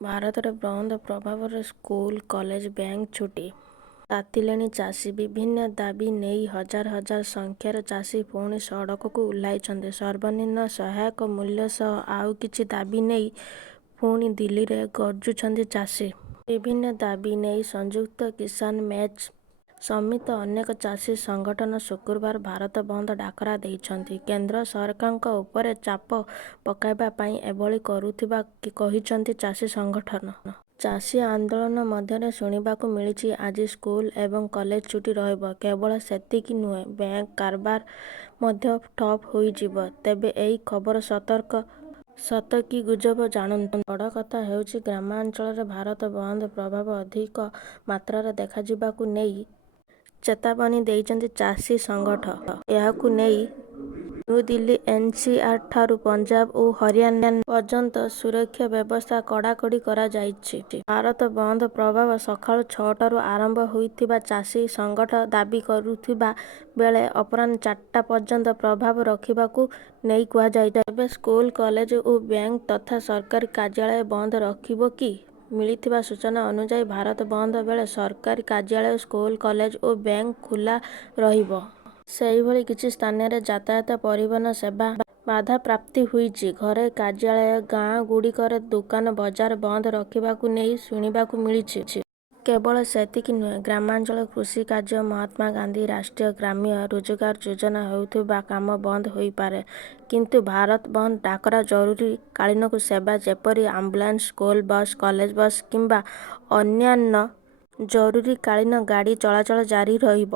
ଭାରତରେ ବନ୍ଦ ପ୍ରଭାବରେ ସ୍କୁଲ, କଲେଜ, ବ୍ୟାଙ୍କ ଛୁଟି। ତାତିଲେଣି ଚାଷୀ। ବିଭିନ୍ନ ଦାବି ନେଇ ହଜାର ହଜାର ସଂଖ୍ୟାର ଚାଷୀ ପୁଣି ସଡ଼କକୁ ଓହ୍ଲାଇଛନ୍ତି। ସର୍ବନିମ୍ନ ସହାୟକ ମୂଲ୍ୟ ସହ ଆଉ କିଛି ଦାବି ନେଇ ପୁଣି ଦିଲ୍ଲୀରେ ଗର୍ଜୁଛନ୍ତି ଚାଷୀ। ବିଭିନ୍ନ ଦାବି ନେଇ ସଂଯୁକ୍ତ କିସାନ ମେଞ୍ଚ ସମେତ ଅନେକ ଚାଷୀ ସଂଗଠନ ଶୁକ୍ରବାର ଭାରତ ବନ୍ଦ ଡାକରା ଦେଇଛନ୍ତି। କେନ୍ଦ୍ର ସରକାରଙ୍କ ଉପରେ ଚାପ ପକାଇବା ପାଇଁ ଏଭଳି କରୁଥିବା କହିଛନ୍ତି ଚାଷୀ ସଂଗଠନ। ଚାଷୀ ଆନ୍ଦୋଳନ ମଧ୍ୟରେ ଶୁଣିବାକୁ ମିଳିଛି ଆଜି ସ୍କୁଲ ଏବଂ କଲେଜ ଛୁଟି ରହିବ। କେବଳ ସେତିକି ନୁହେଁ, ବ୍ୟାଙ୍କ କାରବାର ମଧ୍ୟ ଠପ୍ ହୋଇଯିବ। ତେବେ ଏହି ଖବର ସତ କି ଗୁଜବ ଜାଣନ୍ତୁ। ବଡ଼ କଥା ହେଉଛି ଗ୍ରାମାଞ୍ଚଳରେ ଭାରତ ବନ୍ଦ ପ୍ରଭାବ ଅଧିକ ମାତ୍ରାରେ ଦେଖାଯିବାକୁ ନେଇ ଚେତାବନୀ ଦେଇଛନ୍ତି ଚାଷୀ ସଂଗଠନ। ଏହାକୁ ନେଇ ନ୍ୟୁଦିଲ୍ଲୀ, ଏନସିଆର ଠାରୁ ପଞ୍ଜାବ ଓ ହରିୟାଣା ପର୍ଯ୍ୟନ୍ତ ସୁରକ୍ଷା ବ୍ୟବସ୍ଥା କଡ଼ାକଡ଼ି କରାଯାଇଛି। ଭାରତ ବନ୍ଦ ପ୍ରଭାବ ସକାଳ 6ଟାରୁ ଆରମ୍ଭ ହୋଇଥିବା ଚାଷୀ ସଂଗଠନ ଦାବି କରୁଥିବା ବେଳେ ଅପରାହ୍ନ 4ଟା ପର୍ଯ୍ୟନ୍ତ ପ୍ରଭାବ ରଖିବାକୁ ନେଇ କୁହାଯାଇଛି। ତେବେ ସ୍କୁଲ, କଲେଜ ଓ ବ୍ୟାଙ୍କ ତଥା ସରକାରୀ କାର୍ଯ୍ୟାଳୟ ବନ୍ଦ ରହିବ କି? ମିଳିଥିବା ସୂଚନା ଅନୁଯାୟୀ ଭାରତ ବନ୍ଦ ବେଳେ ସରକାରୀ କାର୍ଯ୍ୟାଳୟ, ସ୍କୁଲ, କଲେଜ ଓ ବ୍ୟାଙ୍କ ଖୋଲା ରହିବ। ସେହିଭଳି କିଛି ସ୍ଥାନରେ ଯାତାୟାତ, ପରିବହନ ସେବା ବାଧାପ୍ରାପ୍ତ ହୋଇଛି। ଘରୋଇ କାର୍ଯ୍ୟାଳୟ, ଗାଁ ଗୁଡ଼ିକରେ ଦୋକାନ ବଜାର ବନ୍ଦ ରଖିବାକୁ ନେଇ ଶୁଣିବାକୁ ମିଳିଛି। କେବଳ ସେତିକି ନୁହେଁ, ଗ୍ରାମାଞ୍ଚଳ କୃଷି କାର୍ଯ୍ୟ, ମହାତ୍ମା ଗାନ୍ଧୀ ରାଷ୍ଟ୍ରୀୟ ଗ୍ରାମ୍ୟ ରୋଜଗାର ଯୋଜନା ହେଉଥିବା କାମ ବନ୍ଦ ହୋଇପାରେ। କିନ୍ତୁ ଭାରତ ବନ୍ଦ ଡାକରା ଜରୁରୀ କାଳୀନ ସେବା ଯେପରି ambulance, school bus, college bus କିମ୍ବା ଅନ୍ୟାନ୍ୟ ଜରୁରୀକାଳୀନ ଗାଡ଼ି ଚଳାଚଳ ଜାରି ରହିବ।